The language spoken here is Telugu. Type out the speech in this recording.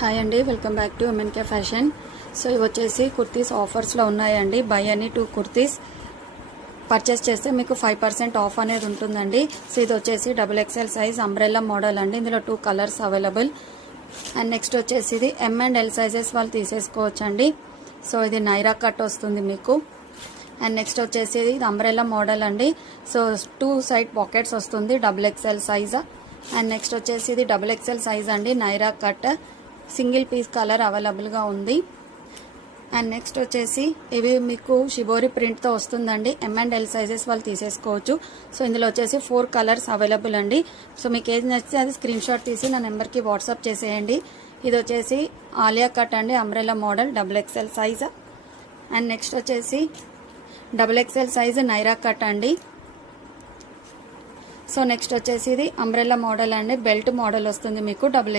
హాయ్ అండి, welcome back to MNK fashion. So ఇవి వచ్చేసి కుర్తీస్ ఆఫర్స్లో ఉన్నాయండి. బై అని 2 కుర్తీస్ పర్చేస్ చేస్తే మీకు 5% ఆఫ్ అనేది ఉంటుందండి. సో ఇది వచ్చేసి XXL సైజ్ అంబ్రెల్లా మోడల్ అండి. ఇందులో 2 కలర్స్ అవైలబుల్. అండ్ నెక్స్ట్ వచ్చేసి ఇది M&L సైజెస్ వాళ్ళు తీసేసుకోవచ్చు అండి. సో ఇది నైరా కట్ వస్తుంది మీకు. అండ్ నెక్స్ట్ వచ్చేసి ఇది అంబ్రెల్లా మోడల్ అండి. సో 2 సైడ్ పాకెట్స్ వస్తుంది, XXL సైజ్. అండ్ నెక్స్ట్ వచ్చేసి ఇది XXL సైజ్ అండి, Naira cut, single piece colour అవైలబుల్గా ఉంది. అండ్ నెక్స్ట్ వచ్చేసి ఇవి మీకు షిబోరి ప్రింట్తో వస్తుందండి. M&L సైజెస్ వాళ్ళు తీసేసుకోవచ్చు. సో ఇందులో వచ్చేసి 4 కలర్స్ అవైలబుల్ అండి. సో మీకు ఏది నచ్చితే అది స్క్రీన్ షాట్ తీసి నా నెంబర్కి వాట్సాప్ చేసేయండి. ఇది వచ్చేసి ఆలియా కట్ అండి, umbrella model, XXL size. And next వచ్చేసి XXL సైజ్ నైరా కట్ అండి. సో నెక్స్ట్ వచ్చేసి ఇది అంబ్రెల్లా మోడల్ అండి, బెల్ట్ మోడల్ వస్తుంది మీకు,